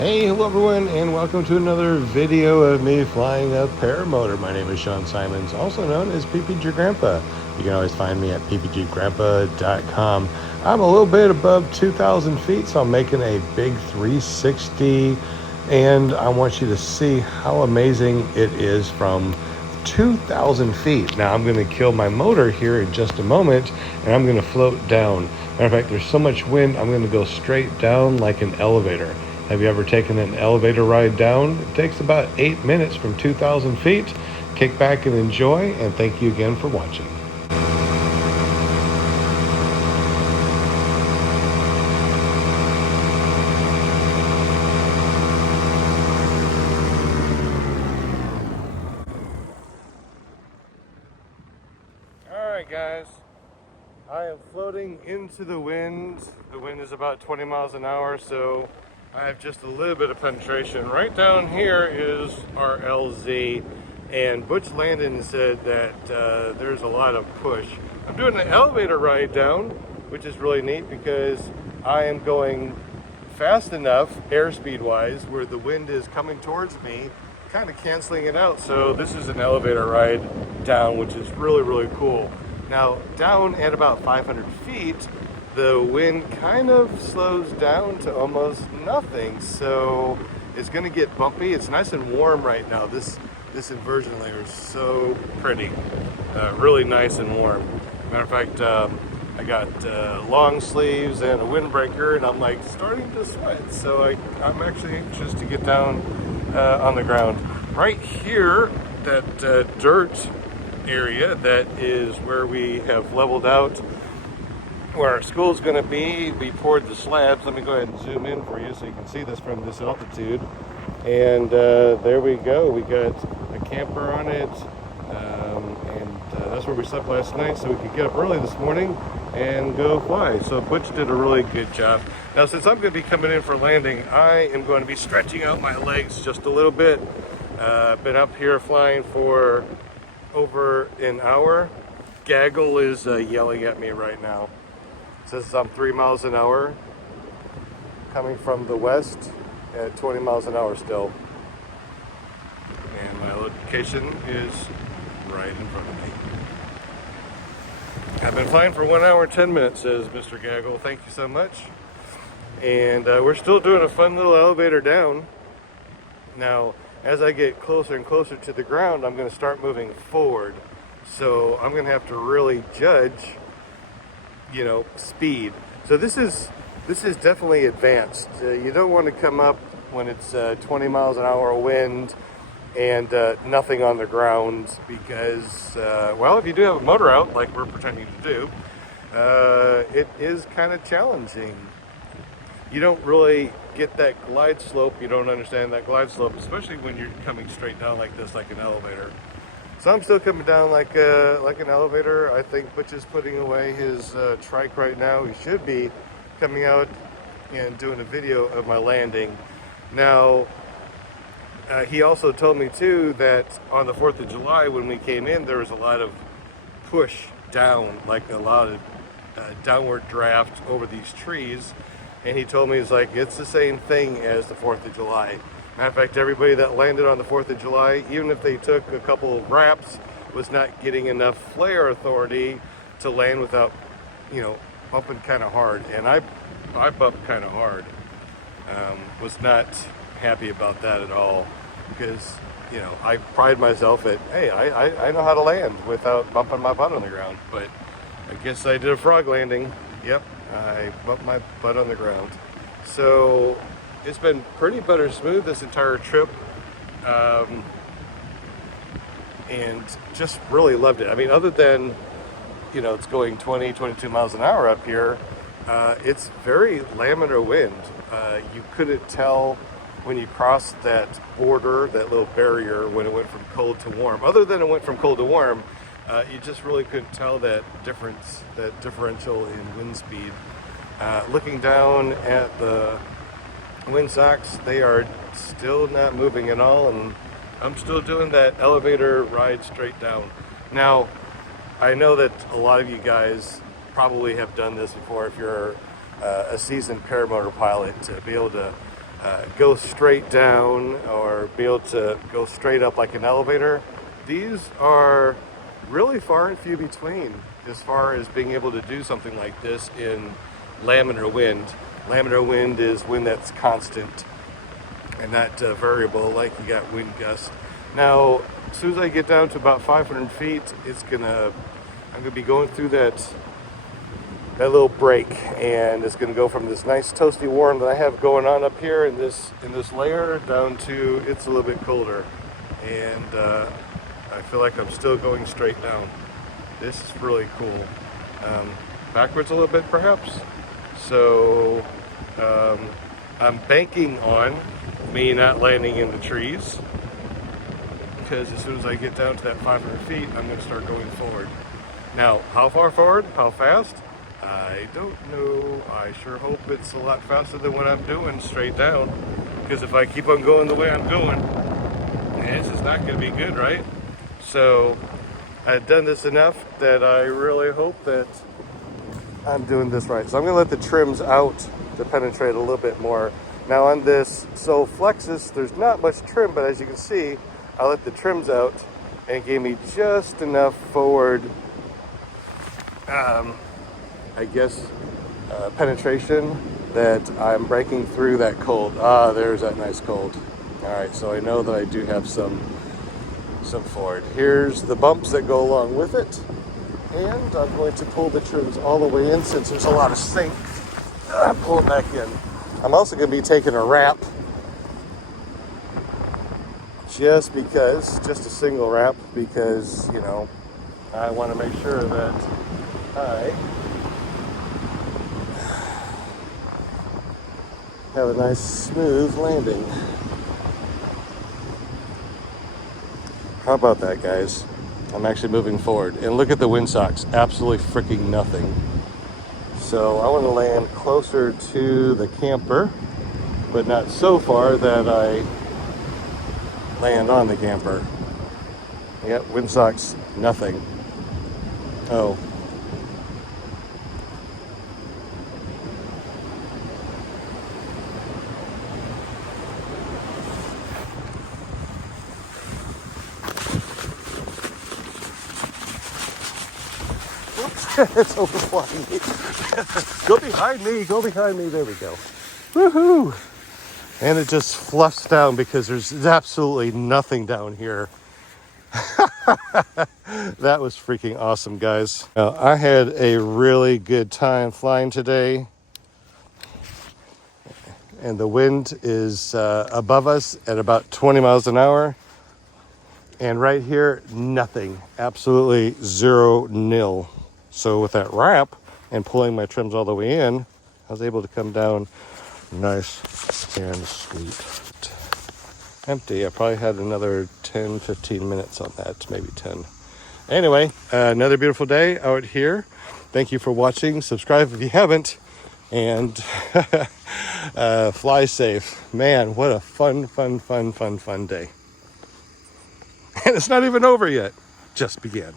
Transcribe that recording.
Hey, hello everyone, and welcome to another video of me flying a paramotor. My name is Sean Simons, also known as PPG Grandpa. You can always find me at ppggrandpa.com. I'm a little bit above 2,000 feet, so I'm making a big 360, and I want you to see how amazing it is from 2,000 feet. Now I'm going to kill my motor here in just a moment, and I'm going to float down. Matter of fact, there's so much wind, I'm going to go straight down like an elevator. Have you ever taken an elevator ride down? It takes about 8 minutes from 2,000 feet. Kick back and enjoy, and thank you again for watching. Alright guys, I am floating into the wind. The wind is about 20 miles an hour, so I have just a little bit of penetration. Right down here is our LZ, and Butch Landon said that there's a lot of push. I'm doing an elevator ride down, which is really neat because I am going fast enough, airspeed wise, where the wind is coming towards me, kind of canceling it out. So this is an elevator ride down, which is really, really cool. Now, down at about 500 feet, the wind kind of slows down to almost nothing, so it's going to get bumpy. It's nice and warm right now. This inversion layer is so pretty, really nice and warm. Matter of fact, I got long sleeves and a windbreaker, and I'm like starting to sweat. So I'm actually anxious to get down on the ground. Right here, that dirt area, that is where we have leveled out where our school is going to be. We poured the slabs. Let me go ahead and zoom in for you so you can see this from this altitude. And there we go. We got a camper on it, and that's where we slept last night, so we could get up early this morning and go fly. So Butch did a really good job. Now, since I'm going to be coming in for landing, I am going to be stretching out my legs just a little bit. Been up here flying for over an hour. Gaggle is yelling at me right now. Says I'm 3 miles an hour coming from the west at 20 miles an hour still. And my location is right in front of me. I've been flying for 1 hour, 10 minutes, says Mr. Gaggle. Thank you so much. And we're still doing a fun little elevator down. Now, as I get closer and closer to the ground, I'm going to start moving forward. So I'm going to have to really judge, speed. So this is definitely advanced. You don't want to come up when it's 20 miles an hour wind and nothing on the ground because, well, if you do have a motor out, like we're pretending to do, it is kind of challenging. You don't really get that glide slope. You don't understand that glide slope, especially when you're coming straight down like this, like an elevator. So I'm still coming down like an elevator. I think Butch is putting away his trike right now. He should be coming out and doing a video of my landing. Now, he also told me too that on the 4th of July when we came in, there was a lot of push down, like a lot of downward draft over these trees. And he told me, it's the same thing as the 4th of July. Matter of fact, everybody that landed on the 4th of July, even if they took a couple of wraps, was not getting enough flare authority to land without, bumping kind of hard. And I bumped kind of hard. Was not happy about that at all because, I pride myself at, hey, I know how to land without bumping my butt on the ground. But I guess I did a frog landing. Yep, I bumped my butt on the ground. So it's been pretty butter smooth this entire trip, and just really loved it. I mean, other than, it's going 20, 22 miles an hour up here, it's very laminar wind. You couldn't tell when you crossed that border, that little barrier, when it went from cold to warm. Other than it went from cold to warm, you just really couldn't tell that difference, that differential in wind speed. Looking down at the wind socks, they are still not moving at all, and I'm still doing that elevator ride straight down. Now, I know that a lot of you guys probably have done this before if you're a seasoned paramotor pilot, to be able to go straight down or be able to go straight up like an elevator. These are really far and few between as far as being able to do something like this in laminar wind. Laminar wind is wind that's constant and not variable like you got wind gusts. Now, as soon as I get down to about 500 feet, I'm gonna be going through that little break, and it's gonna go from this nice toasty warm that I have going on up here in this layer down to it's a little bit colder, and I feel like I'm still going straight down. This is really cool. Backwards a little bit perhaps. So I'm banking on me not landing in the trees, because as soon as I get down to that 500 feet, I'm going to start going forward. Now, how far forward? How fast? I don't know. I sure hope it's a lot faster than what I'm doing straight down, because if I keep on going the way I'm going, this is not going to be good, right? So I've done this enough that I really hope that I'm doing this right. So I'm going to let the trims out to penetrate a little bit more. Now on this Sole Flexus, there's not much trim, but as you can see, I let the trims out and it gave me just enough forward, I guess, penetration that I'm breaking through that cold. There's that nice cold. All right, so I know that I do have some forward. Here's the bumps that go along with it. And I'm going to pull the trims all the way in since there's a lot of sink. Pull it back in. I'm also going to be taking a wrap, just a single wrap, because, you know, I want to make sure that I have a nice smooth landing. How about that, guys? I'm actually moving forward. And look at the windsocks, absolutely freaking nothing. So I want to land closer to the camper, but not so far that I land on the camper. Yep, windsocks, nothing. Oh. It's overflying me. Go behind me, there we go. Woohoo! And it just fluffs down because there's absolutely nothing down here. That was freaking awesome, guys. Now, I had a really good time flying today. And the wind is above us at about 20 miles an hour. And right here, nothing. Absolutely zero, nil. So with that wrap and pulling my trims all the way in, I was able to come down nice and sweet. Empty. I probably had another 10, 15 minutes on that, maybe 10. Anyway, another beautiful day out here. Thank you for watching. Subscribe if you haven't. And fly safe. Man, what a fun day. And it's not even over yet. Just began.